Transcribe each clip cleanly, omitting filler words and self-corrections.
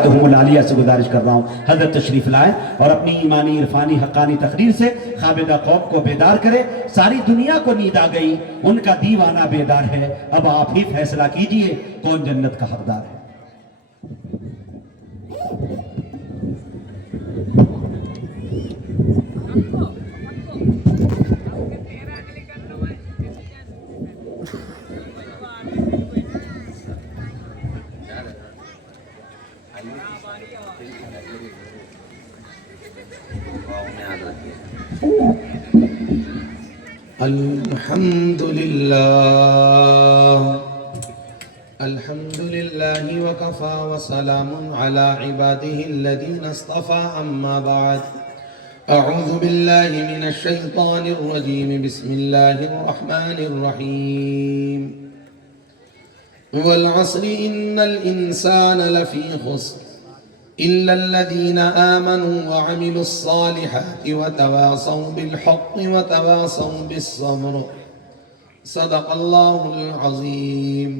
العالیہ سے گزارش کر رہا ہوں حضرت تشریف لائیں اور اپنی ایمانی عرفانی حقانی تقریر سے خابدہ قوم کو بیدار کرے. ساری دنیا کو نیند آ گئی، ان کا دیوانہ بیدار ہے. اب آپ ہی فیصلہ کیجئے کون جنت کا حقدار ہے. الحمد لله وكفى وسلام على عباده الذين اصطفى أما بعد أعوذ بالله من الشيطان الرجيم بسم الله الرحمن الرحيم والعصر إن الإنسان لفي خسر إلا الذين آمنوا وعملوا الصالحات وتواصوا بالحق وتواصوا بالصبر صدق الله العظيم.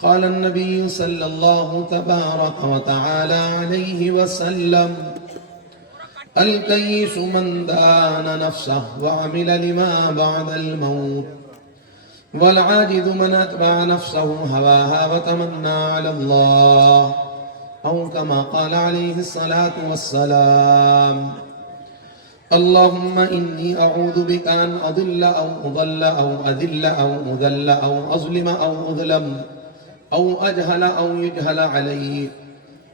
قال النبي صلى الله تبارك وتعالى عليه وسلم الكيس من دان نفسه وعمل لما بعد الموت والعاجز من أتبع نفسه هواها وتمنى على الله أو كما قال عليه الصلاة والسلام. اللهم إني أعوذ بك أن أضل أو أضل أو أذل أو أذل أو أظلم أو أظلم أو أجهل أو يجهل علي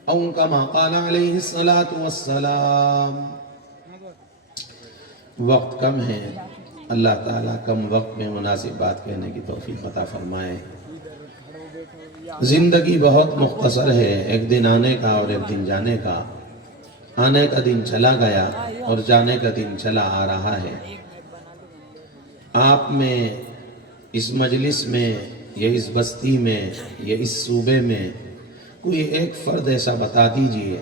أو كما قال عليه الصلاة والسلام. وقت کم ہے، اللہ تعالیٰ کم وقت میں مناسب بات کہنے کی توفیق عطا فرمائے. زندگی بہت مختصر ہے، ایک دن آنے کا اور ایک دن جانے کا. آنے کا دن چلا گیا اور جانے کا دن چلا آ رہا ہے. آپ میں اس مجلس میں یا اس بستی میں یا اس صوبے میں کوئی ایک فرد ایسا بتا دیجئے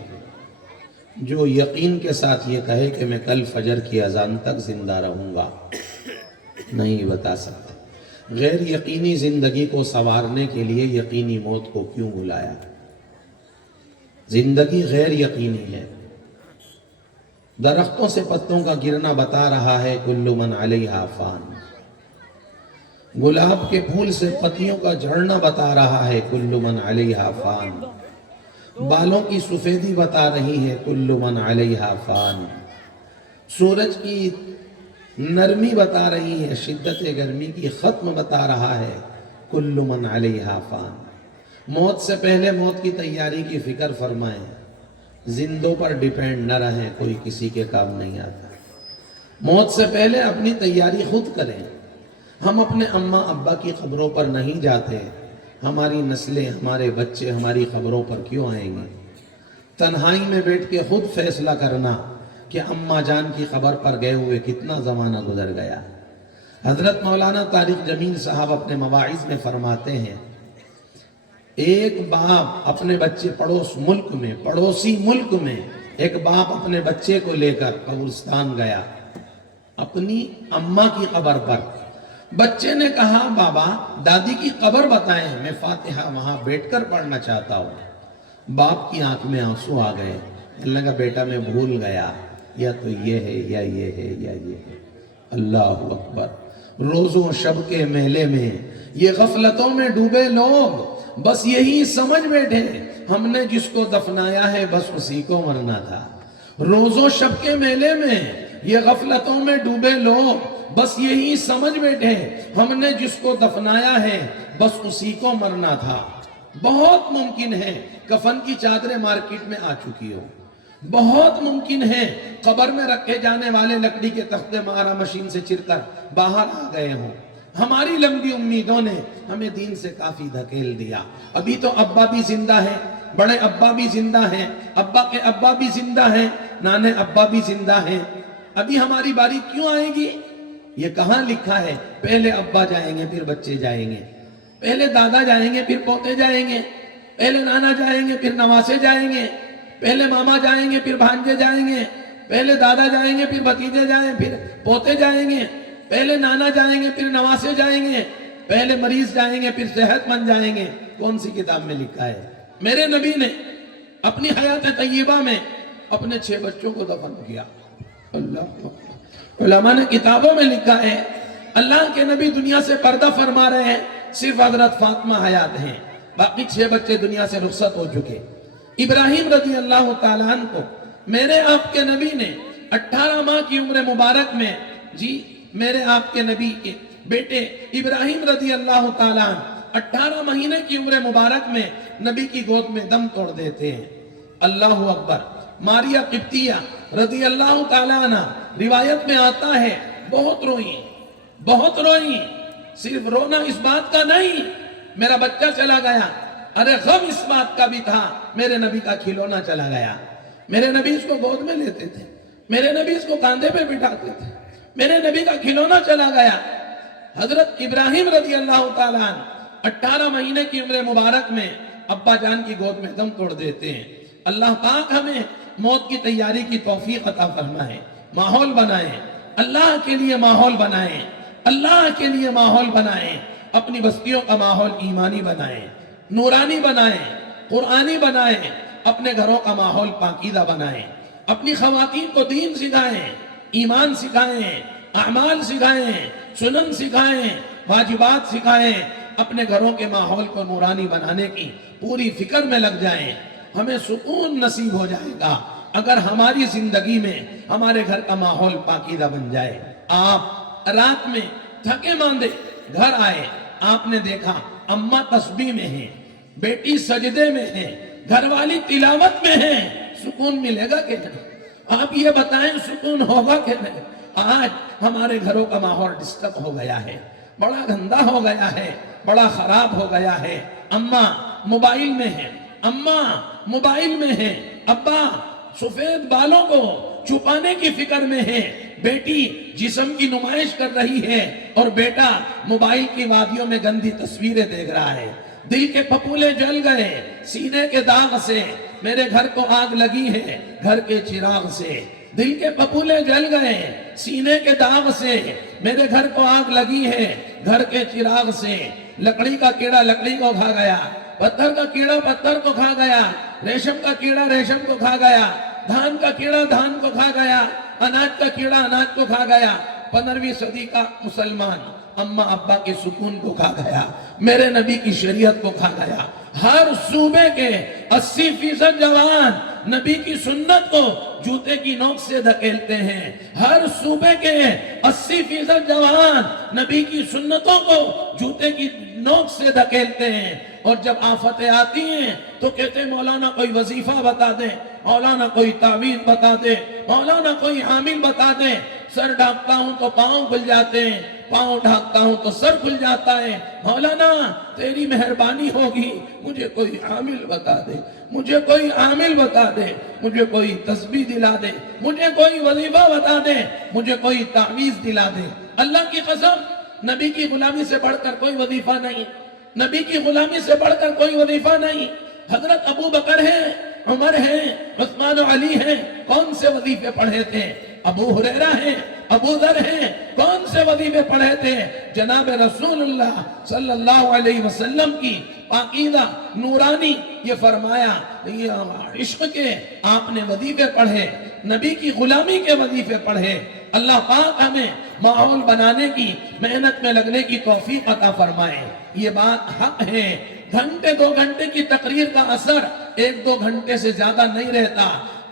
جو یقین کے ساتھ یہ کہے کہ میں کل فجر کی اذان تک زندہ رہوں گا. نہیں بتا سکتے. غیر یقینی زندگی کو سنوارنے کے لیے یقینی موت کو کیوں بلایا؟ زندگی غیر یقینی ہے. درختوں سے پتوں کا گرنا بتا رہا ہے کل من علیہا فان. گلاب کے پھول سے پتیوں کا جھڑنا بتا رہا ہے کل من علیہا فان. بالوں کی سفیدی بتا رہی ہے کل من علیہا فان. سورج کی نرمی بتا رہی ہے، شدت گرمی کی ختم بتا رہا ہے کل من علیہا فان. موت سے پہلے موت کی تیاری کی فکر فرمائیں. زندوں پر ڈیپینڈ نہ رہیں، کوئی کسی کے کام نہیں آتا. موت سے پہلے اپنی تیاری خود کریں. ہم اپنے اماں ابا کی قبروں پر نہیں جاتے، ہماری نسلیں، ہمارے بچے ہماری قبروں پر کیوں آئیں گے؟ تنہائی میں بیٹھ کے خود فیصلہ کرنا کہ اماں جان کی قبر پر گئے ہوئے کتنا زمانہ گزر گیا. حضرت مولانا طارق جمیل صاحب اپنے مواعظ میں فرماتے ہیں ایک باپ اپنے بچے پڑوسی ملک میں ایک باپ اپنے بچے کو لے کر قبرستان گیا اپنی اماں کی قبر پر. بچے نے کہا بابا دادی کی قبر بتائیں، میں فاتحہ وہاں بیٹھ کر پڑھنا چاہتا ہوں. باپ کی آنکھ میں آنسو آ گئے. اللہ کا بیٹا میں بھول گیا، یا تو یہ ہے یا یہ ہے یا یہ ہے. اللہ اکبر. روزوں شب کے میلے میں یہ غفلتوں میں ڈوبے لوگ بس یہی سمجھ بیٹھے ہم نے جس کو دفنایا ہے بس اسی کو مرنا تھا. روزوں شب کے میلے میں یہ غفلتوں میں ڈوبے لوگ بس یہی سمجھ بیٹھے ہم نے جس کو دفنایا ہے بس اسی کو مرنا تھا. بہت ممکن ہے کفن کی چادریں مارکیٹ میں آ چکی ہو. بہت ممکن ہے قبر میں رکھے جانے والے لکڑی کے تختے مارا مشین سے چر کر باہر آ گئے ہوں. ہماری لمبی امیدوں نے ہمیں دین سے کافی دھکیل دیا. ابھی تو ابا بھی زندہ ہیں، بڑے ابا بھی زندہ ہیں، ابا کے ابا بھی زندہ ہیں، نانے ابا بھی زندہ ہیں. ابھی ہماری باری کیوں آئے گی؟ یہ کہاں لکھا ہے پہلے ابا جائیں گے پھر بچے جائیں گے، پہلے دادا جائیں گے پھر پوتے جائیں گے، پہلے نانا جائیں گے پھر نواسے جائیں گے، پہلے ماما جائیں گے پھر بھانجے جائیں گے، پہلے دادا جائیں گے پھر بھتیجے جائیں پھر پوتے جائیں گے، پہلے نانا جائیں گے پھر نواسے جائیں گے، پہلے مریض جائیں گے پھر صحت مند جائیں گے. کون سی کتاب میں لکھا ہے؟ میرے نبی نے اپنی حیات طیبہ میں اپنے 6 بچوں کو دفن کیا. اللہ علماء نے کتابوں میں لکھا ہے اللہ کے نبی دنیا سے پردہ فرما رہے ہیں, صرف حضرت فاطمہ حیات ہیں, باقی 6 بچے دنیا سے رخصت ہو چکے. ابراہیم رضی اللہ تعالیٰ عنہ کو میرے آپ کے نبی نے 18 ماہ کی عمر مبارک میں, جی میرے آپ کے نبی کے بیٹے ابراہیم رضی اللہ تعالیٰ عنہ 18 مہینے کی عمر مبارک میں نبی کی گود میں دم توڑ دیتے ہیں. اللہ اکبر. ماریہ قبطیہ رضی اللہ تعالیٰ عنہ روایت میں آتا ہے بہت روئی, بہت روئی. صرف رونا اس بات کا نہیں میرا بچہ چلا گیا, ارے غم اس بات کا بھی تھا میرے نبی کا کھلونا چلا گیا. میرے نبی اس کو گود میں لیتے تھے, میرے نبی اس کو کاندھے پہ بٹھاتے تھے, میرے نبی کا کھلونا چلا گیا. حضرت ابراہیم رضی اللہ تعالیٰ عنہ 18 مہینے کی عمر مبارک میں ابا جان کی گود میں دم توڑ دیتے ہیں. اللہ پاک ہمیں موت کی تیاری کی توفیق عطا فرمائے, ماحول بنائیں, اللہ کے لیے ماحول بنائیں, اللہ کے لیے ماحول بنائیں, اپنی بستیوں کا ماحول ایمانی بنائیں, نورانی بنائیں, قرآنی بنائیں, اپنے گھروں کا ماحول پاکیزہ بنائیں, اپنی خواتین کو دین سکھائیں, ایمان سکھائیں, اعمال سکھائیں, سنن سکھائیں, واجبات سکھائیں, اپنے گھروں کے ماحول کو نورانی بنانے کی پوری فکر میں لگ جائیں. ہمیں سکون نصیب ہو جائے گا اگر ہماری زندگی میں ہمارے گھر کا ماحول پاکیزہ بن جائے. آپ رات میں تھکے ماندے گھر آئے, آپ نے دیکھا اماں تسبیح میں ہیں, بیٹی سجدے میں ہے, گھر والی تلاوت میں ہے, سکون ملے گا کہ نہیں؟ آپ یہ بتائیں سکون ہوگا کہ نہیں؟ آج ہمارے گھروں کا ماحول ڈسٹرب ہو گیا ہے, بڑا گندا ہو گیا ہے, بڑا خراب ہو گیا ہے. اماں موبائل میں ہے, اماں موبائل میں ہے, ابا سفید بالوں کو چھپانے کی فکر میں ہے, بیٹی جسم کی نمائش کر رہی ہے اور بیٹا موبائل کی وادیوں میں گندی تصویریں دیکھ رہا ہے. دل کے پھپھولے جل گئے سینے کے داغ سے, میرے گھر کو آگ لگی ہے گھر کے چراغ سے. دل کے پھپھولے جل گئے سینے کے داغ سے, میرے گھر کو آگ لگی ہے گھر کے چراغ سے. لکڑی کا کیڑا لکڑی کو کھا گیا, پتھر کا کیڑا پتھر کو کھا گیا, ریشم کا کیڑا ریشم کو کھا گیا, دھان کا کیڑا دھان کو کھا گیا, اناج کا کیڑا اناج کو کھا گیا. 15ویں صدی کا مسلمان اماں ابا کے سکون کو کھا گیا, میرے نبی کی شریعت کو کھا گیا. ہر صوبے کے 80% جوان نبی کی سنت کو جوتے کی نوک سے دھکیلتے ہیں. ہر صوبے کے 80% جوان نبی کی سنتوں کو جوتے کی نوک سے دھکیلتے ہیں. اور جب آفتیں آتی ہیں تو کہتے ہیں مولانا کوئی وظیفہ بتا دے, مولانا کوئی تعویذ بتا دے, مولانا کوئی عامل بتا دے. سر ڈھانپتا ہوں تو پاؤں کھل جاتے ہیں, پاؤں ڈھانپتا ہوں تو سر کھل جاتا ہے. مولانا تیری مہربانی ہوگی, مجھے کوئی عامل بتا دے, مجھے کوئی عامل بتا دے, مجھے کوئی تسبیح دلا دے, مجھے کوئی وظیفہ بتا دے, مجھے کوئی تعویذ دلا دے. اللہ کی قسم نبی کی غلامی سے بڑھ کر کوئی وظیفہ نہیں, نبی کی غلامی سے بڑھ کر کوئی وظیفہ نہیں. حضرت ابو بکر ہیں, عمر ہیں, عثمان و علی ہیں, کون سے وظیفے پڑھے تھے؟ ابو ہریرہ ہیں, ابو ذر ہیں, کون سے وظیفے پڑھے تھے؟ جناب رسول اللہ صلی اللہ علیہ وسلم کی پاکیزہ نورانی یہ فرمایا یہ عشق کے آپ نے وظیفے پڑھے, نبی کی غلامی کے وظیفے پڑھے. اللہ پاک ہمیں ماحول بنانے کی محنت میں لگنے کی توفیق عطا فرمائے. یہ بات حق ہے, گھنٹے 2 گھنٹے کی تقریر کا اثر 1-2 گھنٹے سے زیادہ نہیں رہتا.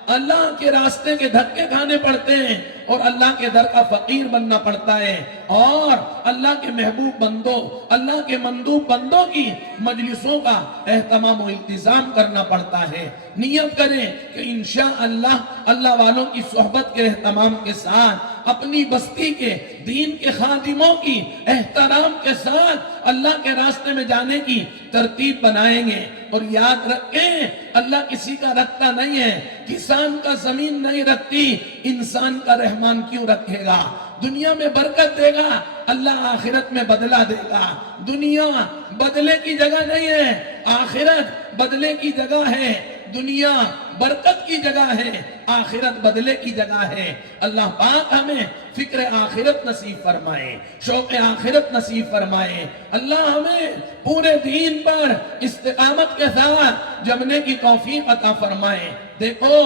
اللہ کے راستے کے دھکے کھانے پڑتے ہیں اور اللہ کے در کا فقیر بننا پڑتا ہے, اور اللہ کے محبوب بندوں, اللہ کے مندوب بندوں کی مجلسوں کا اہتمام و التزام کرنا پڑتا ہے. نیت کریں کہ انشاءاللہ اللہ والوں کی صحبت کے اہتمام کے ساتھ, اپنی بستی کے دین کے خادموں کی احترام کے ساتھ اللہ کے راستے میں جانے کی ترتیب بنائیں گے. اور یاد رکھیں اللہ کسی کا رکھتا نہیں ہے, کسان کا زمین نہیں رکھتی, انسان کا رحمان کیوں رکھے گا؟ دنیا میں برکت دے گا, اللہ آخرت میں بدلہ دے گا. دنیا بدلے کی جگہ نہیں ہے, آخرت بدلے کی جگہ ہے. دنیا برکت کی جگہ ہے، آخرت بدلے کی جگہ ہے۔ اللہ پاک ہمیں فکر آخرت نصیب فرمائے، شوق آخرت نصیب فرمائے۔ اللہ ہمیں پورے دین پر استقامت کے ساتھ جمنے کی توفیق عطا فرمائے۔ دیکھو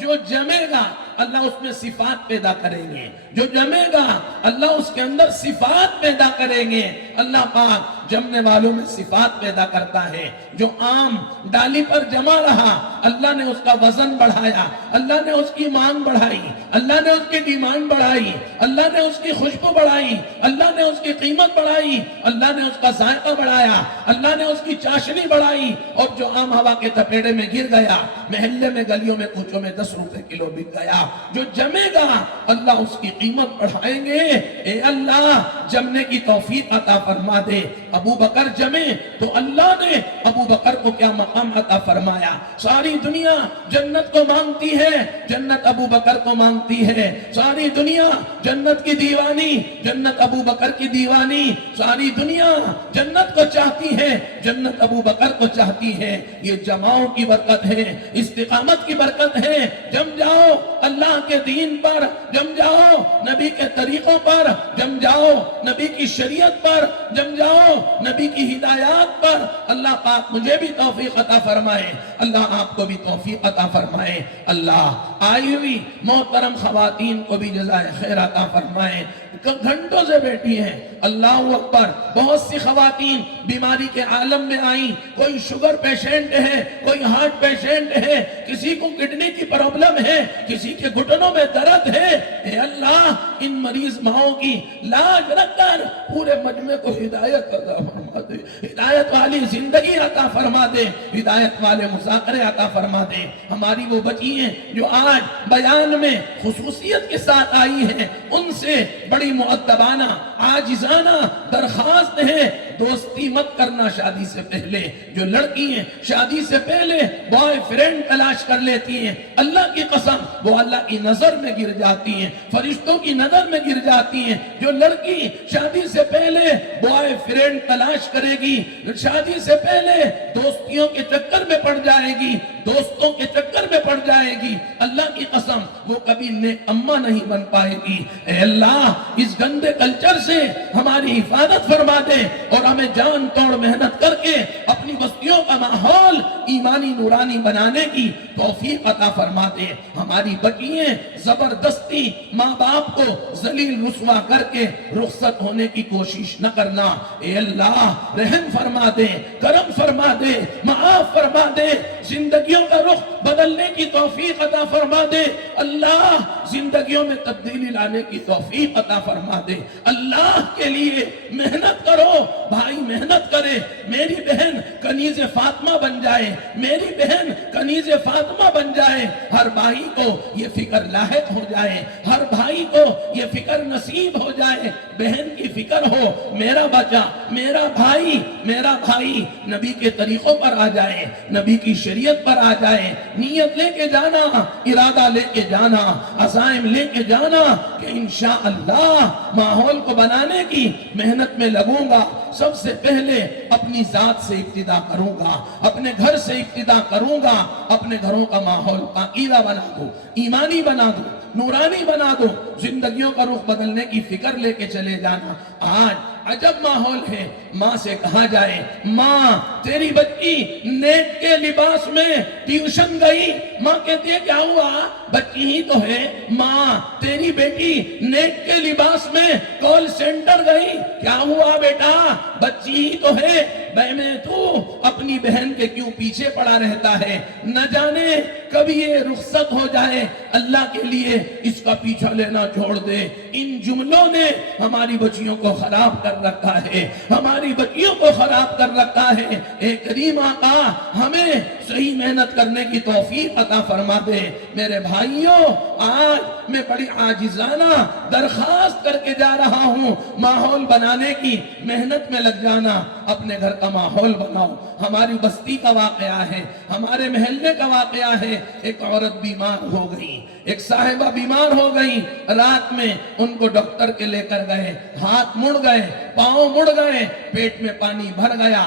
جو جمے گا اللہ اس میں صفات پیدا کریں گے، جو جمے گا اللہ اس کے اندر صفات پیدا کریں گے۔ اللہ پاک جمنے والوں میں صفات پیدا کرتا ہے۔ جو آم ڈالی پر جمع رہا اللہ نے اس کا وزن بڑھایا، اللہ نے اس کی مانگ بڑھائی، اللہ نے اس کی ڈیمانڈ بڑھائی، اللہ نے اس کی خوشبو بڑھائی، اللہ نے اس کی قیمت بڑھائی، اللہ نے اس کا ذائقہ بڑھایا، اللہ نے اس کی چاشنی بڑھائی۔ اور جو آم ہوا کے تپیڑے میں گر گیا، محلے میں گلیوں میں کوچوں میں 10 روپے کلو بک گیا۔ جو جمے گا اللہ اس کی قیمت بڑھائیں گے۔ اے اللہ جمنے کی توفیق عطا فرما دے۔ ابو بکر جمے تو اللہ نے ابو بکر کو کیا مقام عطا فرمایا۔ ساری دنیا جنت کو مانگتی ہے، جنت ابو بکر کو مانگتی ہے۔ ساری دنیا جنت کی دیوانی، جنت ابو بکر کی دیوانی۔ ساری دنیا جنت کو چاہتی ہے، جنت ابو بکر کو چاہتی ہے۔ یہ جماؤں کی برکت ہے، استقامت کی برکت ہے۔ جم جاؤ اللہ کے دین پر، جم جاؤ نبی کے طریقوں پر، جم جاؤ نبی کی شریعت پر، جم جاؤ نبی کی ہدایات پر۔ اللہ پاک مجھے بھی توفیق عطا فرمائے، اللہ آپ کو بھی توفیق عطا فرمائے۔ اللہ آئی ہوئی محترم خواتین کو بھی جزائے خیر عطا فرمائے۔ گھنٹوں سے بیٹھی ہیں، اللہ اکبر۔ بہت سی خواتین بیماری کے عالم میں آئیں، کوئی شوگر پیشنٹ ہے، کوئی ہارٹ پیشنٹ ہے، کسی کو کڈنی کی پرابلم ہے، کسی کے گھٹنوں میں درد ہے۔ اے اللہ ان مریض ماؤں کی لاج رکھ کر پورے مجمع کو ہدایت عطا فرما دے، ہدایت والی زندگی عطا فرما دے، ہدایت والے مذاکرے عطا فرما دے۔ ہماری وہ بچی ہیں جو آج بیان میں خصوصیت کے ساتھ آئی ہیں، ان سے بڑی مؤدبانہ عاجزانہ درخواست ہے، دوستی مت کرنا شادی سے پہلے۔ جو لڑکی ہیں شادی سے پہلے بوائے فرینڈ تلاش کر لیتی ہیں، اللہ کی قسم وہ اللہ کی نظر میں گر جاتی ہیں، فرشتوں کی نظر میں گر جاتی ہیں۔ جو لڑکی شادی سے پہلے بوائے فرینڈ تلاش کرے گی، شادی سے پہلے دوستیوں کے چکر میں پڑ جائے گی، دوستوں کے چکر میں پڑ جائے گی، اللہ کی قسم وہ کبھی نیک اماں نہیں بن پائے گی۔ اے اللہ اس گندے کلچر سے ہماری حفاظت فرما دے اور ہمیں جان توڑ محنت کر کے اپنی بستیوں کا ماحول ایمانی نورانی بنانے کی توفیق عطا فرما دے۔ ہماری بچیاں زبردستی ماں باپ کو ذلیل رسوا کر کے رخصت ہونے کی کوشش نہ کرنا۔ اے اللہ رحم فرما دے، کرم فرما دے، معاف فرما دے، زندگیوں کا رخ بدلنے کی توفیق عطا فرما دے۔ اللہ زندگیوں میں تبدیلی لانے کی توفیق عطا فرما دے۔ اللہ کے لیے محنت کرو، بھائی محنت کرے، میری بہن کنیز فاطمہ بن جائے، میری بہن کنیز فاطمہ بن جائے۔ ہر بھائی کو یہ فکر لاحق ہو جائے، ہر بھائی کو یہ فکر نصیب ہو جائے، بہن کی فکر ہو میرا بچہ، میرا بھائی نبی کے طریقوں پر آ جائے، نبی کی شریعت پر آ جائے۔ نیت لے کے جانا، ارادہ لے کے جانا، عزائم لے کے جانا کہ انشاءاللہ ماحول کو بنانے کی محنت میں لگوں گا۔ سب سے پہلے اپنی ذات سے ابتدا کروں گا، اپنے گھر سے ابتدا کروں گا، اپنے گھروں کا ماحول پاکیزہ بنا دو، ایمانی بنا دو، نورانی بنا دو، زندگیوں کا رخ بدلنے کی فکر لے کے چلے جانا۔ آج عجب ماحول ہے، ماں سے کہا جائے ماں تیری بچی نیٹ کے لباس میں ٹیوشن گئی، ماں کہتی ہے کیا ہوا؟ بچی ہی تو ہے۔ ماں تیری بیٹی نیٹ کے لباس میں کال سینٹر گئی، کیا ہوا بیٹا؟ بچی ہی تو ہے۔ میں تو اپنی بہن کے کیوں پیچھے پڑا رہتا ہے؟ نہ جانے کبھی یہ رخصت ہو جائے، اللہ کے لیے اس کا پیچھا لینا چھوڑ دے۔ ان جملوں نے ہماری بچیوں کو خراب کر رکھا ہے، ہماری بچیوں کو خراب کر رکھا ہے۔ اے کریم آقا ہمیں صحیح محنت کرنے کی توفیق عطا فرما دے۔ میرے بھائیوں آج میں بڑی عاجزانہ درخواست کر کے جا رہا ہوں، ماحول بنانے کی محنت میں لگ جانا، اپنے گھر کا ماحول بناؤ۔ ہماری بستی کا واقعہ ہے، ہمارے محلے کا واقعہ ہے۔ ایک عورت بیمار ہو گئی، ایک صاحبہ بیمار ہو گئی، رات میں ان کو ڈاکٹر کے لے کر گئے، ہاتھ مڑ گئے، پاؤں مڑ گئے، پیٹ میں پانی بھر گیا،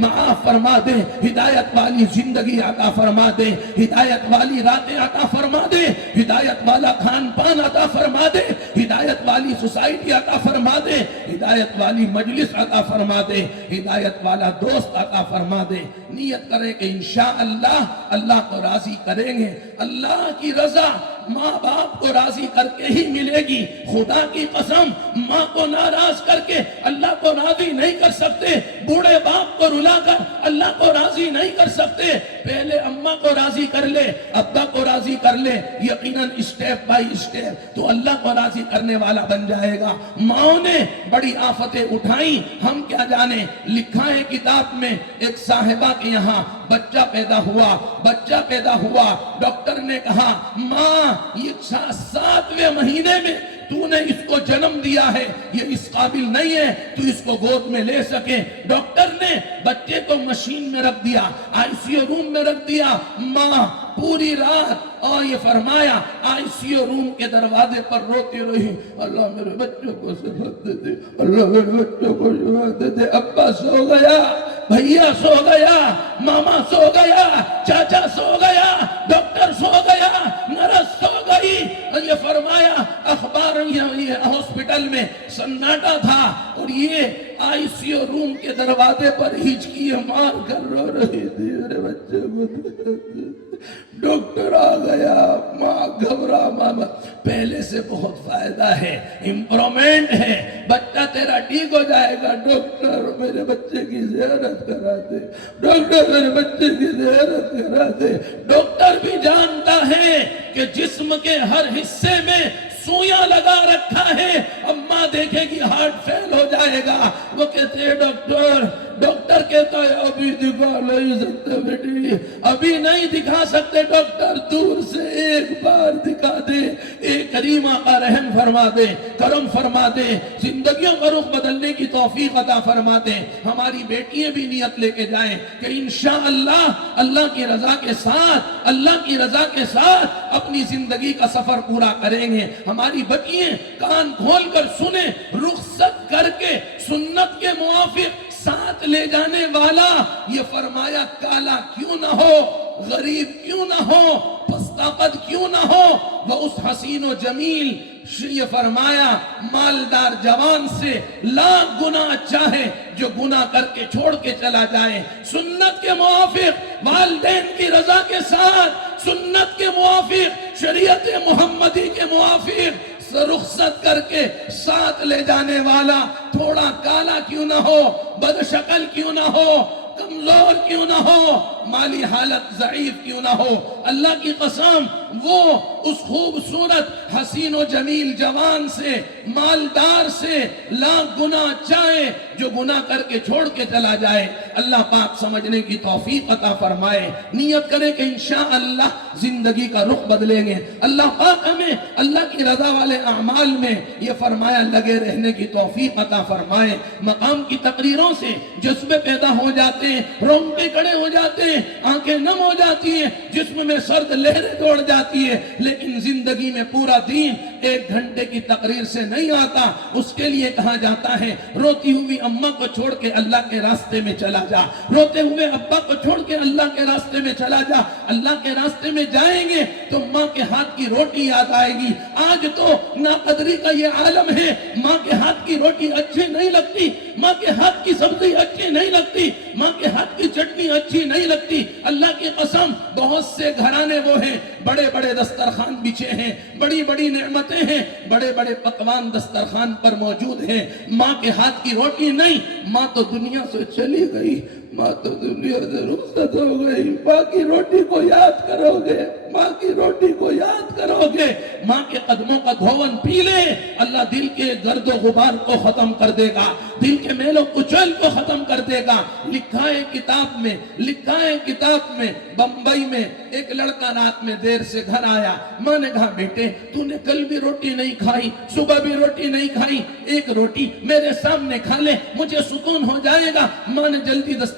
معاف فرما دے, ہدایت والی زندگی عطا فرما دے, ہدایت والی راتیں عطا فرما دے, ہدایت والا کھان پان عطا فرما دے, ہدایت والی سوسائٹی عطا فرما دے, ہدایت والی مجلس عطا فرما دے, ہدایت والا دوست عطا فرما دے. نیت کریں کہ انشاءاللہ اللہ کو راضی کریں گے. اللہ کی رضا ماں باپ کو راضی کر کے ہی ملے گی. خدا کی قسم ماں کو ناراض کر کے اللہ کو راضی نہیں کر سکتے, بوڑھے باپ کو رلا کر اللہ کو راضی نہیں کر سکتے. پہلے اماں کو راضی کر لے, ابا کو راضی کر لے, یقیناً اسٹیپ بائی اسٹیپ تو اللہ کو راضی کرنے والا بن جائے گا. ماں نے بڑی آفتیں اٹھائیں, ہم کیا جانے. لکھا ہے کتاب میں ایک صاحبہ کے یہاں بچہ پیدا ہوا, ڈاکٹر نے کہا ماں یہ 7ویں مہینے میں تو نے اس کو جنم دیا ہے, یہ اس قابل نہیں ہے تو اس کو گود میں لے سکے. ڈاکٹر نے بچے کو مشین میں رکھ دیا, آئی سی یو روم میں رکھ دیا. ماں پوری رات, اور یہ فرمایا آئی سی یو روم کے دروازے پر روتی رہی, اللہ میرے بچوں کو صحت دے دے, اللہ میرے بچوں کو صحت دے دے. ابا سو گیا, بھیا سو گیا, ماما سو گیا, چاچا سو گیا, ڈاکٹر سو گیا, نرس سو گئی. اور یہ فرمایا اخبار یہ ہاسپٹل میں سناٹا تھا, اور یہ آئی سی یو روم کے دروازے پر ہچکی مار کر رو رہی تھی, میرے بچے کو. ڈاکٹر آ گیا, ماں گھبرا, ماما پہلے سے بہت فائدہ ہے, امپرومنٹ ہے, بچہ تیرا ٹھیک ہو جائے گا. ڈاکٹر میرے بچے کی زیارت کرا دے, ڈاکٹر میرے بچے کی زیارت کرا دے. ڈاکٹر بھی جانتا ہے کہ جسم کے ہر حصے میں سویاں لگا رکھا ہے, اماں دیکھے گی ہارٹ فیل ہو جائے گا. وہ کہتے ہیں ڈاکٹر کہتا ہے ابھی دکھا نہیں سکتے بیٹی, ابھی نہیں دکھا سکتے. ڈاکٹر دور سے ایک بار دکھا دے, ایک کریم آقا رحم فرما دے, کرم فرما دے, زندگیوں کا رخ بدلنے کی توفیق عطا فرما دے. ہماری بیٹیاں بھی نیت لے کے جائیں کہ انشاءاللہ اللہ کی رضا کے ساتھ اپنی زندگی کا سفر پورا کریں گے. ہماری بچیاں کان کھول کر سنیں, رخصت کر کے سنت کے موافق ساتھ لے جانے والا. یہ فرمایا کالا کیوں نہ ہو, غریب کیوں نہ ہو, پستاقد کیوں نہ ہو, وہ اس حسین و جمیل, یہ فرمایا مالدار جوان سے لاکھ گناہ چاہے جو گناہ کر کے چھوڑ کے چلا جائے. سنت کے موافق, والدین کی رضا کے ساتھ, سنت کے موافق, شریعت محمدی کے موافق رخصت کر کے ساتھ لے جانے والا تھوڑا کالا کیوں نہ ہو, بدشکل کیوں نہ ہو, کمزور کیوں نہ ہو, مالی حالت ضعیف کیوں نہ ہو. اللہ کی قسم وہ اس خوبصورت حسین و جمیل جوان سے, مالدار سے لاکھ گناہ چاہے جو گناہ کر کے چھوڑ کے چلا جائے. اللہ پاک سمجھنے کی توفیق عطا فرمائے. نیت کریں کہ انشاءاللہ زندگی کا رخ بدلیں گے. اللہ پاک ہمیں اللہ کی رضا والے اعمال میں یہ فرمایا لگے رہنے کی توفیق عطا فرمائے. مقام کی تقریروں سے جذبے پیدا ہو جاتے ہیں, رونگٹے کھڑے ہو جاتے ہیں, آنکھیں نم ہو جاتی ہیں, جسم میں سرد لہریں دوڑ جاتی ہے. لیکن زندگی میں پورا دین 1 گھنٹے کی تقریر سے نہیں آتا. اس کے لیے کہا جاتا ہے روتی ہوئی اماں کو چھوڑ کے اللہ کے راستے میں چلا جا, روتے ہوئے ابا کو چھوڑ کے اللہ کے راستے میں چلا جا. اللہ کے راستے میں جائیں گے تو ماں کے ہاتھ کی روٹی یاد آئے گی. آج تو ناقدری کا یہ عالم ہے, ماں کے ہاتھ کی روٹی اچھی نہیں لگتی, ماں کے ہاتھ کی سبزی اچھی نہیں لگتی, ماں کے ہاتھ کی چٹنی اچھی نہیں لگتی. اللہ کی قسم بہت سے گھرانے وہ ہیں, بڑے بڑے دسترخوان بچھے ہیں, بڑی بڑی نعمتیں ہیں, بڑے بڑے پکوان دسترخوان پر موجود ہیں, ماں کے ہاتھ کی روٹی نہیں. ماں تو دنیا سے چلی گئی, ماں تو دنیا سے رخصت ہو گئی. ماں کی روٹی کو یاد کرو گے, ماں کی روٹی کو یاد کرو گے, ماں کے قدموں کا دھون پی لے, اللہ دل کے گرد و غبار کو ختم کر دے گا, دل کے میل و کچیل کو ختم کر دے گا. لکھا ہے کتاب میں بمبئی میں ایک لڑکا رات میں دیر سے گھر آیا. ماں نے کہا بیٹے تو نے کل بھی روٹی نہیں کھائی, صبح بھی روٹی نہیں کھائی, ایک روٹی میرے سامنے کھا لے, مجھے سکون ہو جائے گا. ماں نے جلدی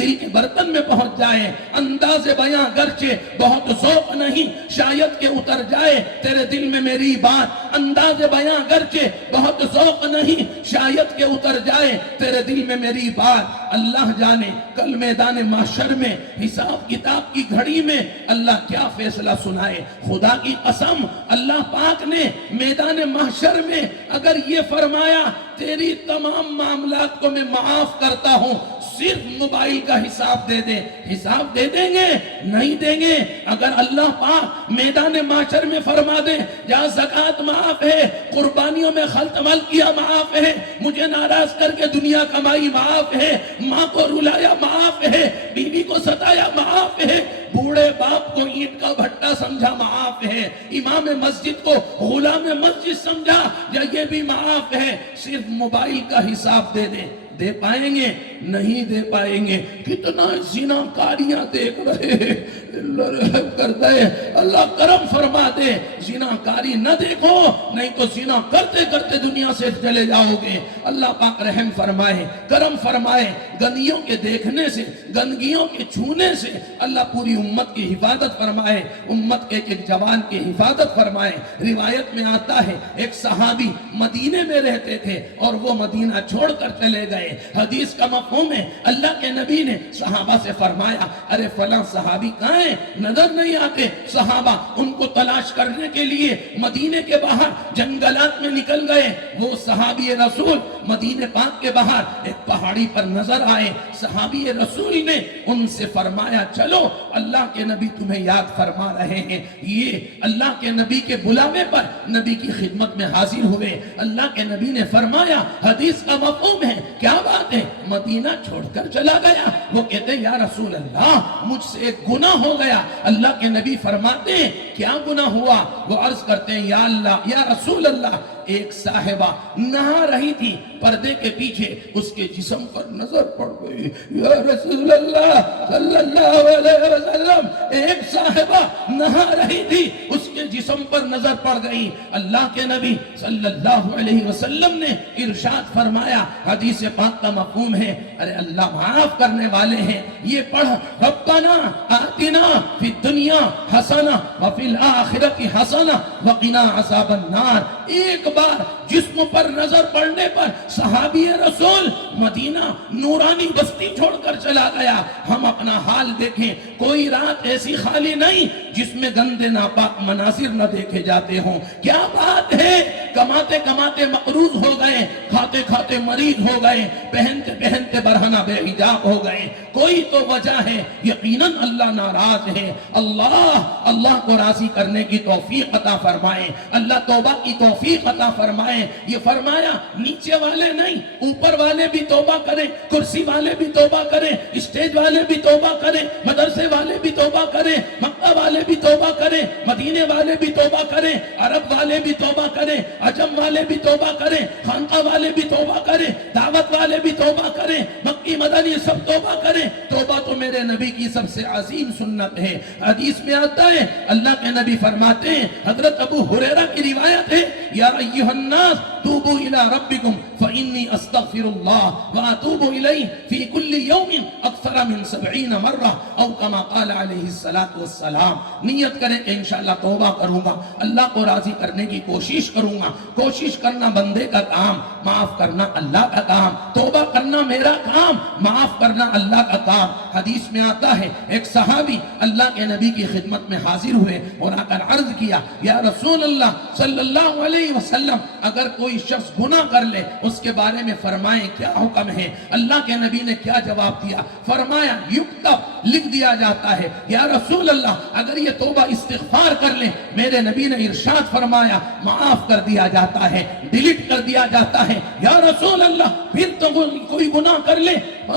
دل کے برتن میں پہنچ جائے۔ انداز بیاں گرچہ بہت ذوق نہیں شاید کہ اتر جائے تیرے دل میں میری بات، انداز بیاں گرچہ بہت ذوق نہیں شاید کہ اتر جائے تیرے دل میں میری بات۔ اللہ جانے کل میدان محشر میں حساب کتاب کی گھڑی میں اللہ کیا فیصلہ سنائے۔ خدا کی قسم اللہ پاک نے میدان محشر میں اگر یہ فرمایا تیری تمام معاملات کو میں معاف کرتا ہوں، صرف موبائل کا حساب دے دے، حساب دے دیں گے؟ نہیں دیں گے۔ اگر اللہ پاک میدان محشر میں فرما دے جہاں زکوٰۃ معاف ہے، قربانیوں میں خلط مل کیا معاف ہے، مجھے ناراض کر کے دنیا کمائی معاف ہے، ماں کو رلایا معاف ہے، بیوی کو ستایا معاف ہے، بوڑھے باپ کو اینٹ کا بھٹا سمجھا معاف ہے، امام مسجد کو غلام مسجد سمجھا یا یہ بھی معاف ہے، صرف موبائل کا حساب دے دیں۔ دے پائیں گے؟ نہیں دے پائیں گے۔ کتنا زناکاریاں دیکھ رہے ہیں، اللہ رحم کر دے، اللہ کرم فرما دے۔ زناکاری نہ دیکھو نہیں تو زنا کرتے کرتے دنیا سے چلے جاؤ گے۔ اللہ پاک رحم فرمائے، کرم فرمائے۔ گندگیوں کے دیکھنے سے، گندگیوں کے چھونے سے اللہ پوری امت کی حفاظت فرمائے، امت کے ایک جوان کی حفاظت فرمائے۔ روایت میں آتا ہے ایک صحابی مدینے میں رہتے تھے اور وہ مدینہ چھوڑ کر چلے گئے۔ حدیث کا مفہوم ہے اللہ کے نبی نے صحابہ سے فرمایا ارے فلاں صحابی کہاں ہیں؟ نظر نہیں آتے۔ صحابہ ان کو تلاش کرنے کے لیے مدینے کے باہر جنگلات میں نکل گئے۔ وہ صحابی رسول مدینے پاک کے باہر ایک پہاڑی پر نظر آئے۔ صحابی رسول نے ان سے فرمایا چلو اللہ کے نبی تمہیں یاد فرما رہے ہیں۔ یہ اللہ کے نبی کے بلاوے پر نبی کی خدمت میں حاضر ہوئے۔ اللہ کے نبی نے فرمایا حدیث کا مفہوم ہے کیا بات ہے؟ مدینہ چھوڑ کر چلا گیا۔ وہ کہتے ہیں یا رسول اللہ مجھ سے ایک گناہ ہو گیا۔ اللہ کے نبی فرماتے ہیں کیا گناہ ہوا؟ وہ عرض کرتے ہیں یا اللہ یا رسول اللہ ایک صاحبہ نہا رہی تھی، پردے کے پیچھے اس کے جسم پر نظر پڑ گئی۔ یا رسول اللہ صلی اللہ علیہ وسلم ایک صاحبہ نہا رہی تھی، اس کے جسم پر نظر پڑ گئی۔ اللہ کے نبی صلی اللہ علیہ وسلم نے ارشاد فرمایا، حدیث پاک کا مفہوم ہے ارے اللہ معاف کرنے والے ہیں۔ یہ پڑھ ربنا آتنا فی الدنیا حسنہ وفی الآخرۃ حسنہ وقنا عذاب النار۔ ایک بار جسم پر نظر پڑنے پر صحابی رسول مدینہ نورانی بستی چھوڑ کر چلا گیا۔ ہم اپنا حال دیکھیں، کوئی رات ایسی خالی نہیں جس میں گندے ناپاک مناظر نہ دیکھے جاتے ہوں۔ کیا بات ہے، کماتے کماتے مقروض ہو گئے، کھاتے کھاتے مریض ہو گئے، پہنتے پہنتے برہنہ بے حجاب ہو گئے۔ کوئی تو وجہ ہے، یقیناً اللہ ناراض ہے۔ اللہ کو راضی کرنے کی توفیق عطا فرمائے، اللہ توبہ کی توفیق عطا فرمائے۔ یہ فرمایا نیچے والے نہیں اوپر والے بھی توبہ کریں، کرسی والے بھی توبہ کریں، اسٹیج والے بھی توبہ کریں، مدرسے والے بھی توبہ کریں، مکہ والے بھی توبہ کریں، مدینے والے بھی توبہ کریں، عرب والے بھی توبہ کریں، عجم والے بھی توبہ کریں، خانقاہ والے بھی توبہ کریں، دعوت والے بھی توبہ کریں، مکی مدنی سب توبہ کریں۔ توبہ تو میرے نبی کی سب سے عظیم سنت ہے۔ حدیث میں آتا ہے اللہ کے نبی فرماتے ہیں، حضرت ابو ہریرہ کی روایت ہے، یا ایھا الناس توبوا الی ربکم فانی استغفر اللہ واتوب الیہ فی کل یوم اکثر من 70 مرہ او کما قال علیہ الصلاۃ والسلام۔ نیت کریں کہ انشاءاللہ توبہ کروں گا، اللہ کو راضی کرنے کی کوشش کروں گا۔ کوشش کرنا بندے کا کام، معاف کرنا اللہ کا کام۔ توبہ کرنا میرا کام، معاف کرنا اللہ کا کام۔ حدیث میں آتا ہے ایک صحابی اللہ کے نبی کی خدمت میں حاضر ہوئے اور آ کر عرض کیا یا رسول اللہ صلی اللہ علیہ وسلم اگر کوئی شخص گناہ کر لے اس کے بارے میں فرمائیں کیا حکم ہے؟ اللہ کے نبی نے کیا جواب دیا؟ فرمایا یکتب لکھ دیا جاتا ہے۔ یا رسول اللہ اگر یہ توبہ استغفار کر لے میرے نبی نے ارشاد فرمایا معاف کر دیا جاتا ہے، ڈیلیٹ کر دیا جاتا ہے۔ یا رسول اللہ پھر تو کوئی گناہ کر لے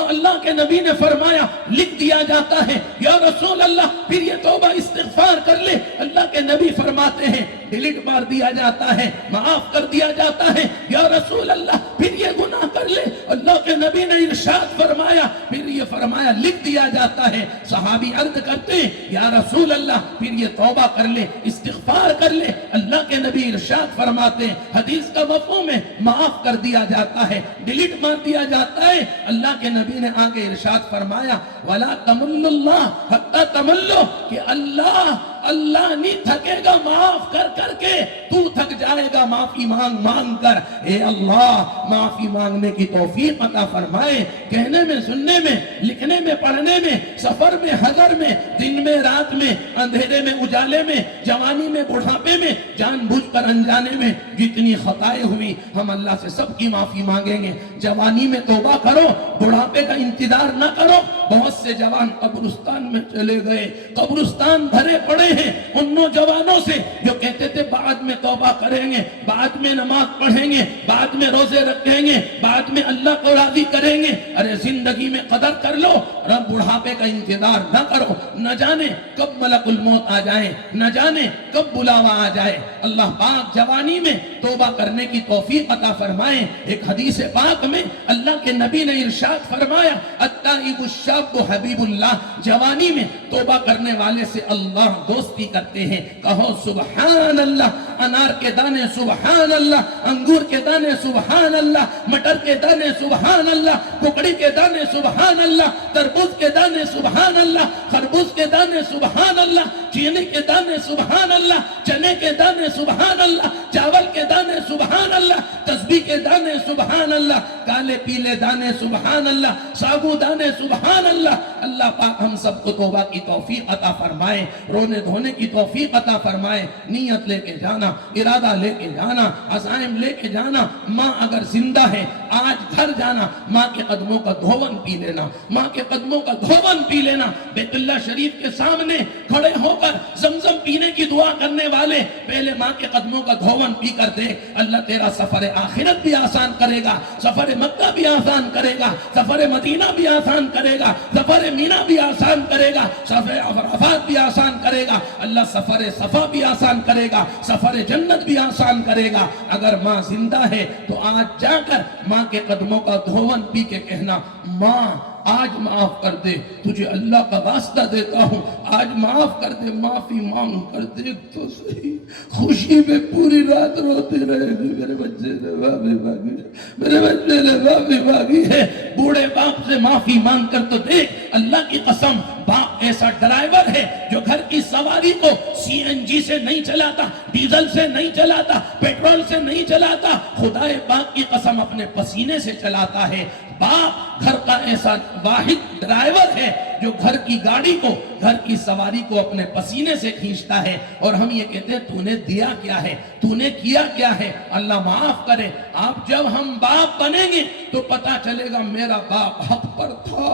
اللہ کے نبی نے فرمایا لکھ دیا جاتا ہے۔ یا رسول اللہ پھر یہ توبہ استغفار کر لے اللہ کے نبی فرماتے ہیں ڈیلیٹ مار دیا جاتا ہے، معاف کر دیا جاتا ہے۔ یا رسول اللہ پھر یہ گناہ کر لے اللہ کے نبی نے ارشاد فرمایا پھر یہ فرمایا لکھ دیا جاتا ہے. صحابی عرض کرتے ہیں یا رسول اللہ پھر یہ توبہ کر لے, استغفار کر لے. اللہ کے نبی ارشاد فرماتے ہیں حدیث کا مفہوم ہے معاف کر دیا جاتا ہے, ڈیلیٹ مار دیا جاتا ہے. اللہ کے نبی نے آگے ارشاد فرمایا وَلَا تَمُلُّ اللَّهَ حَتَّى تَمَلُّ کہ اللہ نہیں تھکے گا معاف کر کر کے, تو تھک جائے گا معافی مانگ مانگ کر. اے اللہ معافی مانگنے کی توفیق عطا فرمائے. کہنے میں, سننے میں, لکھنے میں, پڑھنے میں, سفر میں, حضر میں, دن میں, رات میں, اندھیرے میں, اجالے میں, جوانی میں, بڑھاپے میں, جان بوجھ کر انجانے میں جتنی خطائیں ہوئی ہم اللہ سے سب کی معافی مانگیں گے. جوانی میں توبہ کرو, بڑھاپے کا انتظار نہ کرو. بہت سے جوان قبرستان میں چلے گئے, قبرستان بھرے پڑے ہیں ان نوجوانوں سے جو کہتے تھے بعد میں توبہ کریں گے, بعد میں نماز پڑھیں گے, بعد میں روزے رکھیں گے, بعد میں اللہ کو راضی کریں گے. ارے زندگی میں قدر کر لو, رب بڑھاپے کا انتظار نہ کرو. نہ جانے کب ملک الموت آ جائے, نہ جانے کب بلاوا آ جائے. اللہ پاک جوانی میں توبہ کرنے کی توفیق عطا فرمائے. ایک حدیث پاک میں اللہ کے نبی نے ارشاد فرمایا التائب الشاب حبیب اللہ, جوانی میں توبہ کرنے والے سے اللہ دوستی کرتے ہیں. کہو سبحان اللہ. انار کے دانے سبحان اللہ, انگور کے دانے سبحان اللہ, مٹر کے دانے سبحان اللہ, ککڑی کے دانے سبحان اللہ, تربوز کے دانے سبحان اللہ, خربوز کے دانے سبحان اللہ, چینی کے دانے سبحان اللہ, چنے کے دانے سبحان اللہ, چاول کے دانے سبحان اللہ, تسبیح کے دانے سبحان اللہ, کالے پیلے دانے سبحان اللہ, سابو دانے سبحان اللہ. اللہ پاک ہم سب کو توبہ کی توفیق عطا فرمائے, رونے دھونے کی توفیق عطا فرمائے. نیت لے کے جانا, ارادہ لے کے جانا, عزائم لے کے جانا. ماں اگر زندہ ہے آج گھر جانا, ماں کے قدموں کا دھون پی لینا, ماں کے قدموں کا دھون پی لینا. بیت اللہ شریف کے سامنے کھڑے ہو کر زمزم پینے کی دعا کرنے والے پہلے ماں کے قدموں کا دھون پی کر دے. اللہ تیرا سفر آخرت بھی آسان کرے گا, سفر مکہ بھی آسان کرے گا, سفر مدینہ بھی آسان کرے گا, سفر مینا بھی آسان کرے گا, سفر عرفات بھی آسان کرے گا. اللہ سفر صفا بھی آسان کرے گا, سفر جنت بھی آسان کرے گا. اگر ماں زندہ ہے تو آج جا کر ماں کے قدموں کا دھون پی کے کہنا ماں آج معاف کر دے, تجھے اللہ کا واسطہ دیتا ہوں, آج معاف کر دے, معافی مانگ کر دے تو صحیح. خوشی میں پوری رات روتے رہے گی میرے بچے نے معافی مانگی ہے, میرے بچے نے معافی مانگی ہے. بوڑھے باپ سے معافی مانگ کر تو دیکھ, اللہ کی قسم باپ ایسا ڈرائیور ہے جو گھر کی سواری کو سی این جی سے نہیں چلاتا, ڈیزل سے نہیں چلاتا, پیٹرول سے نہیں چلاتا, خدا پاک کی قسم اپنے پسینے سے چلاتا ہے. باپ گھر کا ایسا واحد ڈرائیور ہے جو گھر کی گاڑی کو, گھر کی سواری کو اپنے پسینے سے کھینچتا ہے. اور ہم یہ کہتے ہیں تو نے دیا کیا ہے, تو نے کیا کیا ہے. اللہ معاف کرے. آپ جب ہم باپ بنیں گے تو پتا چلے گا میرا باپ حق پر تھا,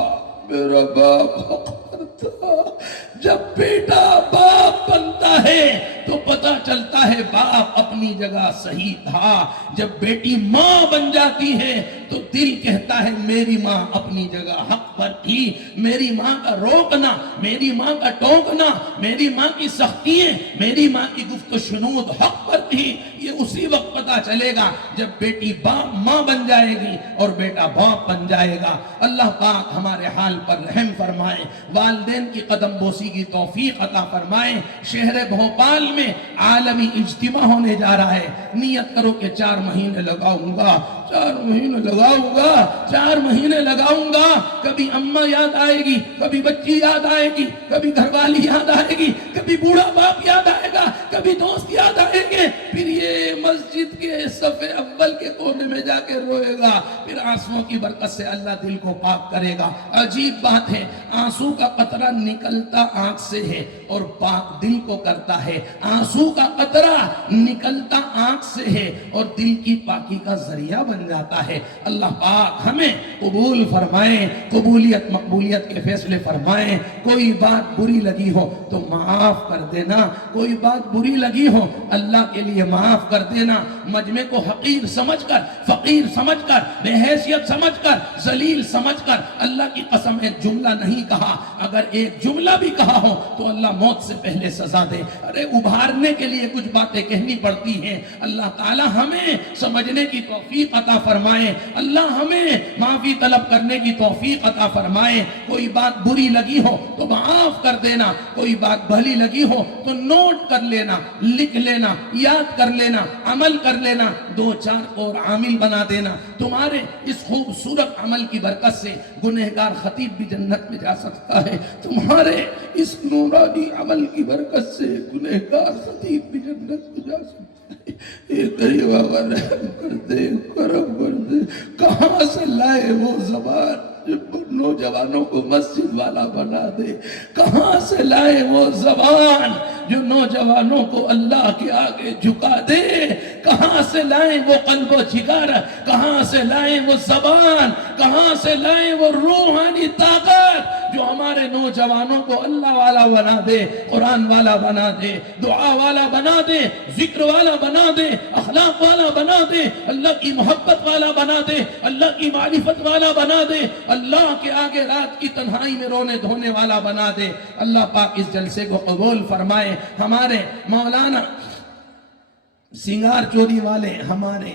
میرا باپ حق پر تھا. جب بیٹا باپ بنتا ہے تو پتا چلتا ہے باپ اپنی جگہ صحیح تھا. جب بیٹی ماں بن جاتی ہے تو دل کہتا ہے میری ماں اپنی جگہ حق پر تھی. میری ماں کا روکنا, میری ماں کا ٹوکنا, میری ماں کی سختیاں, میری ماں کی گفت و شنود حق پر تھی. یہ اسی وقت پتا چلے گا جب بیٹی باپ ماں بن جائے گی اور بیٹا باپ بن جائے گا. اللہ پاک ہمارے حال پر رحم فرمائے, والدین کی قدم بوسی کی توفیق عطا فرمائے. شہر بھوپال میں عالمی اجتماع ہونے جا رہا ہے. نیت کرو کہ 4 مہینے لگاؤں گا, 4 مہینے لگاؤں گا, 4 مہینے لگاؤں گا. کبھی اماں یاد آئے گی, کبھی بچی یاد آئے گی, کبھی گھر والی یاد آئے گی, کبھی بوڑھا باپ یاد آئے گا, کبھی دوست یاد آئیں گے. پھر یہ مسجد کے صف اول کے کونے میں جا کے روئے گا. پھر آنسوؤں کی برکت سے اللہ دل کو پاک کرے گا. عجیب بات ہے, آنسو کا قطرہ نکلتا آنکھ سے ہے اور پاک دل کو کرتا ہے. آنسو کا قطرہ نکلتا آنکھ سے ہے اور دل کی پاکی کا ذریعہ بن جاتا ہے. اللہ پاک ہمیں قبول فرمائیں, قبولیت مقبولیت کے فیصلے فرمائیں. کوئی بات بری لگی ہو تو معاف کر دینا, کوئی بات بری لگی ہو اللہ کے لیے معاف معاف کر دینا، مجمع کو حقیر سمجھ کر، فقیر سمجھ کر، بے حیثیت سمجھ کر، ذلیل سمجھ کر اللہ کی قسم ایک جملہ نہیں کہا، اگر ایک جملہ بھی کہا ہو تو اللہ موت سے پہلے سزا دے۔ ارے ابھارنے کے لیے کچھ باتیں کہنی پڑتی ہیں، اللہ تعالی ہمیں سمجھنے کی توفیق عطا فرمائے، اللہ ہمیں معافی طلب کرنے کی توفیق عطا فرمائے۔ کوئی بات بری لگی ہو تو معاف کر دینا، کوئی بات بھلی لگی ہو تو نوٹ کر لینا، لکھ لینا، یاد کر لینا، عمل کر لینا، 2-4 اور عامل بنا دینا۔ تمہارے اس خوبصورت عمل کی برکت سے گنہگار خطیب بھی جنت میں جا سکتا ہے، تمہارے اس نورانی عمل کی برکت سے گنہگار خطیب بھی جنت میں جا سکتا ہے۔ اے کریم آقا رحم کر دے، کرم کر دے، کہاں سے لائے وہ زبان جو نوجوانوں کو مسجد والا بنا دے، کہاں سے لائے وہ زبان جو نوجوانوں کو اللہ کے آگے جھکا دے، کہاں سے لائیں وہ قلب و جگر، کہاں سے لائیں وہ زبان، کہاں سے لائیں وہ روحانی طاقت جو ہمارے نوجوانوں کو اللہ والا بنا دے، قرآن والا بنا دے، دعا والا بنا دے، ذکر والا بنا دے، اخلاق والا بنا دے، اللہ کی محبت والا بنا دے، اللہ کی معرفت والا بنا دے، اللہ کے آگے رات کی تنہائی میں رونے دھونے والا بنا دے۔ اللہ پاک اس جلسے کو قبول فرمائے۔ ہمارے مولانا سنگار چوری والے ہمارے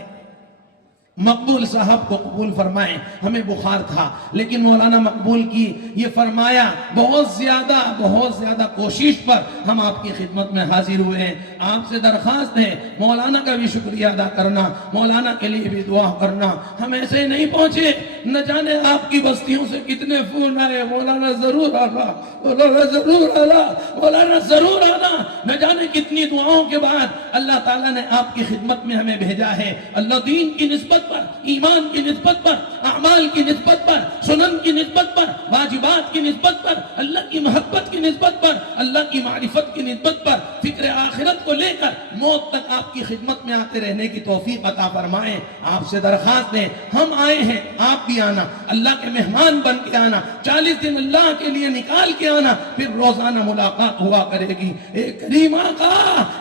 مقبول صاحب کو قبول فرمائیں۔ ہمیں بخار تھا لیکن مولانا مقبول کی یہ فرمایا بہت زیادہ کوشش پر ہم آپ کی خدمت میں حاضر ہوئے ہیں۔ آپ سے درخواست ہے مولانا کا بھی شکریہ ادا کرنا، مولانا کے لیے بھی دعا کرنا۔ ہم ایسے نہیں پہنچے، نہ جانے آپ کی بستیوں سے کتنے فون آئے، مولانا ضرور آنا، مولانا ضرور آنا، مولانا ضرور آنا۔ نہ جانے کتنی دعاؤں کے بعد اللہ تعالیٰ نے آپ کی خدمت میں ہمیں بھیجا ہے۔ اللہ دین کی نسبت پر، ایمان کی نسبت پر، اعمال کی نسبت پر، سنن کی نسبت پر، واجبات کی نسبت پر، اللہ کی محبت کی نسبت پر، اللہ کی معرفت کی نسبت پر، فکر آخرت کو لے کر موت تک آپ کی خدمت میں آتے رہنے کی توفیق عطا فرمائیں۔ آپ سے درخواست ہے، ہم آئے ہیں، آپ بھی آنا، اللہ کے مہمان بن کے آنا، 40 دن اللہ کے لیے نکال کے آنا، پھر روزانہ ملاقات ہوا کرے گی۔ ایک کریم آقا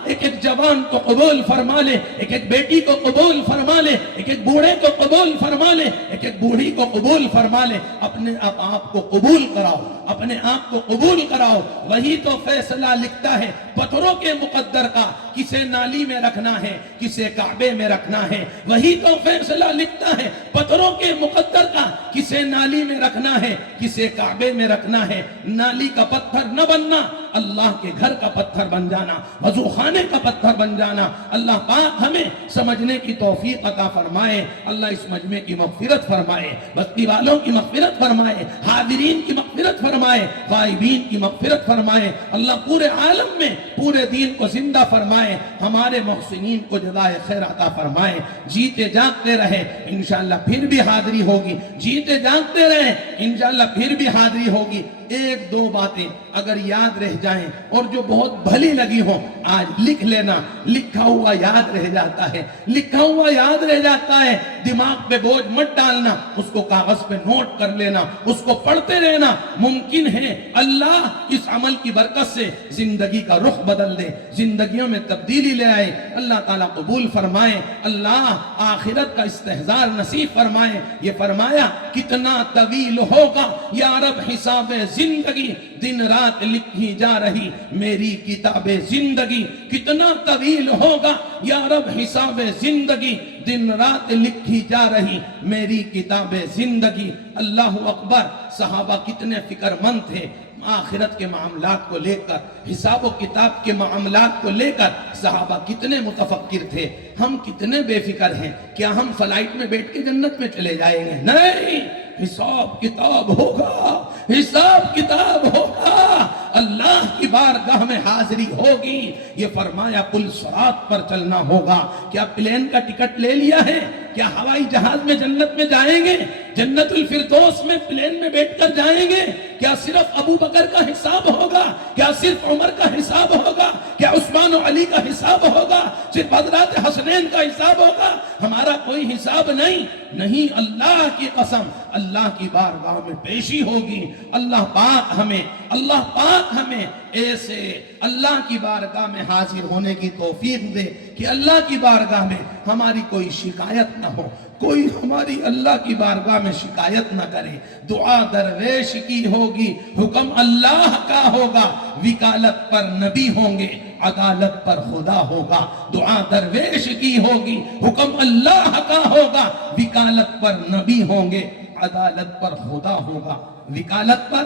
ایک جوان کو قبول فرما لے، ایک بیٹی کو قبول فرما لے، ایک بوڑھے کو قبول فرما لے، ایک بوڑھی کو قبول فرما لے۔ اپنے آپ کو قبول کراؤ، اپنے آپ کو قبول کراؤ، وہی تو فیصلہ لکھتا ہے پتھروں کے مقدر کا، کسے نالی میں رکھنا ہے، کسے کعبے میں رکھنا ہے۔ وہی تو فیصلہ لکھتا ہے پتھروں کے مقدر کا، کسے نالی میں رکھنا ہے، کسے کعبے میں رکھنا ہے۔ نالی کا پتھر نہ بننا، اللہ کے گھر کا پتھر بن جانا، وضو خانے کا پتھر بن جانا۔ اللہ پاک ہمیں سمجھنے کی توفیق عطا فرمائے۔ اللہ اس مجمع کی مغفرت فرمائے، بستی والوں کی مغفرت فرمائے، حاضرین کی مغفرت فرمائے، غائبین کی مغفرت فرمائے۔ اللہ پورے عالم میں پورے دین کو زندہ فرمائے، ہمارے محسنین کو جزائے خیر عطا فرمائے۔ جیتے جاگتے رہے، انشاءاللہ پھر بھی حاضری ہوگی، جیتے جاگتے رہے، انشاءاللہ پھر بھی حاضری ہوگی۔ 1-2 باتیں اگر یاد رہ جائیں اور جو بہت بھلی لگی ہوں آج لکھ لینا، لکھا ہوا یاد رہ جاتا ہے، لکھا ہوا یاد رہ جاتا ہے۔ دماغ پہ بوجھ مت ڈالنا، اس کو کاغذ پہ نوٹ کر لینا، اس کو پڑھتے رہنا۔ ممکن ہے اللہ اس عمل کی برکت سے زندگی کا رخ بدل دے، زندگیوں میں تبدیلی لے آئے۔ اللہ تعالیٰ قبول فرمائے، اللہ آخرت کا استحضار نصیب فرمائے۔ یہ فرمایا کتنا طویل ہوگا یا رب حساب زندگی، دن رات لکھی جا رہی میری کتاب زندگی۔ کتنا طویل ہوگا یا رب حساب زندگی، دن رات لکھی جا رہی میری کتاب زندگی۔ اللہ اکبر، صحابہ کتنے فکر مند تھے آخرت کے معاملات کو لے کر، حساب و کتاب کے معاملات کو لے کر صحابہ کتنے متفکر تھے۔ ہم کتنے بے فکر ہیں، کیا ہم فلائٹ میں بیٹھ کے جنت میں چلے جائیں گے؟ نہیں، حساب کتاب ہوگا، حساب کتاب ہوگا، اللہ کی بارگاہ میں حاضری ہوگی۔ یہ فرمایا پل صراط پر چلنا ہوگا۔ کیا پلین کا ٹکٹ لے لیا ہے؟ کیا ہوائی جہاز میں جنت میں جائیں گے؟ جنت الفردوس میں پلین میں بیٹھ کر جائیں گے، کیا صرف ابو بکر کا حساب ہوگا؟ کیا صرف عمر کا حساب ہوگا؟ کیا عثمان و علی کا حساب ہوگا؟ صرف حضرات حسنین کا حساب ہوگا؟ ہمارا کوئی حساب نہیں، اللہ کی قسم، اللہ کی بارگاہ میں پیشی ہوگی۔ اللہ پاک ہمیں ایسے اللہ کی بارگاہ میں حاضر ہونے کی توفیق دے کہ اللہ کی بارگاہ میں ہماری کوئی شکایت نہ ہو، کوئی ہماری اللہ کی بارگاہ میں شکایت نہ کرے۔ دعا درویش کی ہوگی، حکم اللہ کا ہوگا، وکالت پر نبی ہوں گے، عدالت پر خدا ہوگا۔ دعا درویش کی ہوگی، حکم اللہ کا ہوگا، وکالت پر نبی ہوں گے، عدالت پر خدا ہوگا۔ وکالت پر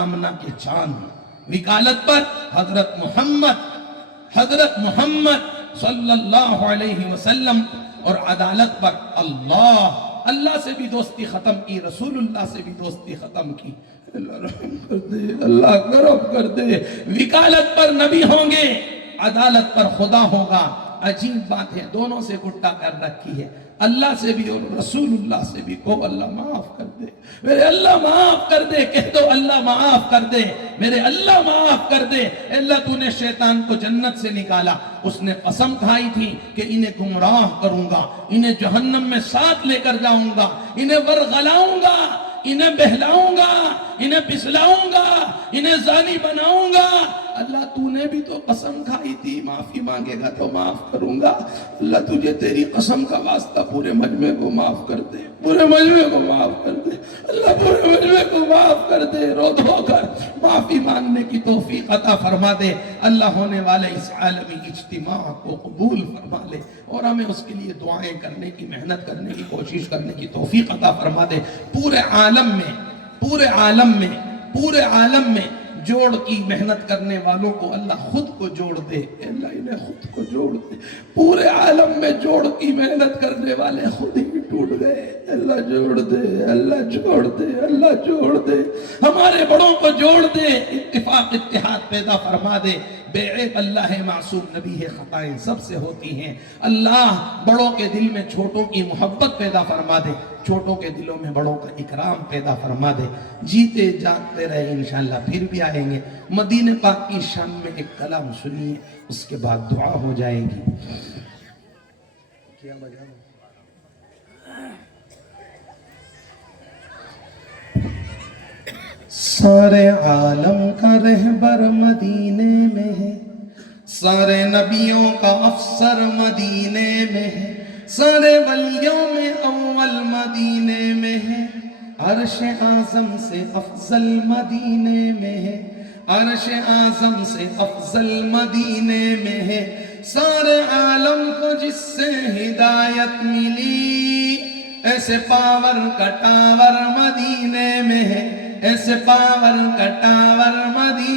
آمنہ کے چاند، وکالت پر حضرت محمد صلی اللہ علیہ وسلم، اور عدالت پر اللہ سے بھی دوستی ختم کی، رسول اللہ سے بھی دوستی ختم کی۔ اللہ رحم کر دے، اللہ کرم کر دے۔ وکالت پر نبی ہوں گے، عدالت پر خدا ہوگا۔ عجیب بات ہے، دونوں سے گٹا کر رکھی ہے، اللہ سے بھی اور رسول اللہ سے بھی۔ کو اللہ معاف کر دے، میرے اللہ معاف کر دے، کہہ دو اللہ معاف کر دے، میرے اللہ معاف کر دے۔ اللہ تو نے شیطان کو جنت سے نکالا، اس نے قسم کھائی تھی کہ انہیں گمراہ کروں گا، انہیں جہنم میں ساتھ لے کر جاؤں گا، انہیں ورغلاؤں گا، انہیں بہلاؤں گا، انہیں پسلاؤں گا، انہیں زانی بناؤں گا۔ اللہ تو نے بھی تو قسم کھائی تھی، معافی مانگے گا تو معاف کروں گا۔ اللہ تجھے تیری قسم کا واسطہ پورے مجمع کو معاف کر دے، پورے مجمع کو معاف کر دے، اللہ پورے مجمع کو معاف کر دے۔ رو دھو کر معافی مانگنے کی توفیق عطا فرما دے۔ اللہ ہونے والے اس عالمی اجتماع کو قبول فرما لے، اور ہمیں اس کے لیے دعائیں کرنے کی، محنت کرنے کی، کوشش کرنے کی توفیق عطا فرما دے۔ پورے عالم میں جوڑ کی محنت کرنے والوں کو اللہ خود کو جوڑ دے، اللہ انہیں خود کو جوڑ دے۔ پورے عالم میں جوڑ کی محنت کرنے والے خود ہی ٹوٹ گئے، اللہ جوڑ دے، اللہ جوڑ دے، اللہ جوڑ دے۔ ہمارے بڑوں کو جوڑ دے، اتفاق اتحاد پیدا فرما دے۔ بے عیب اللہ ہے، معصوم نبی ہے، خطائیں سب سے ہوتی ہیں۔ اللہ بڑوں کے دل میں چھوٹوں کی محبت پیدا فرما دے، چھوٹوں کے دلوں میں بڑوں کا اکرام پیدا فرما دے۔ جیتے جاگتے رہے، انشاءاللہ پھر بھی آئیں گے۔ مدینہ پاک کی شان میں ایک کلام سنیے، اس کے بعد دعا ہو جائے گی۔ کیا بجا سارے عالم کا رہبر مدینے میں ہے، سارے نبیوں کا افسر مدینے میں ہے، سارے ولیوں میں اول مدینے میں ہے، عرش اعظم سے افضل مدینے میں ہے، عرش اعظم سے افضل مدینے میں ہے۔ سارے عالم کو جس سے ہدایت ملی، ایسے پاور کا ٹاور مدینے میں ہے، ایسے پاور کا ٹاور مدینے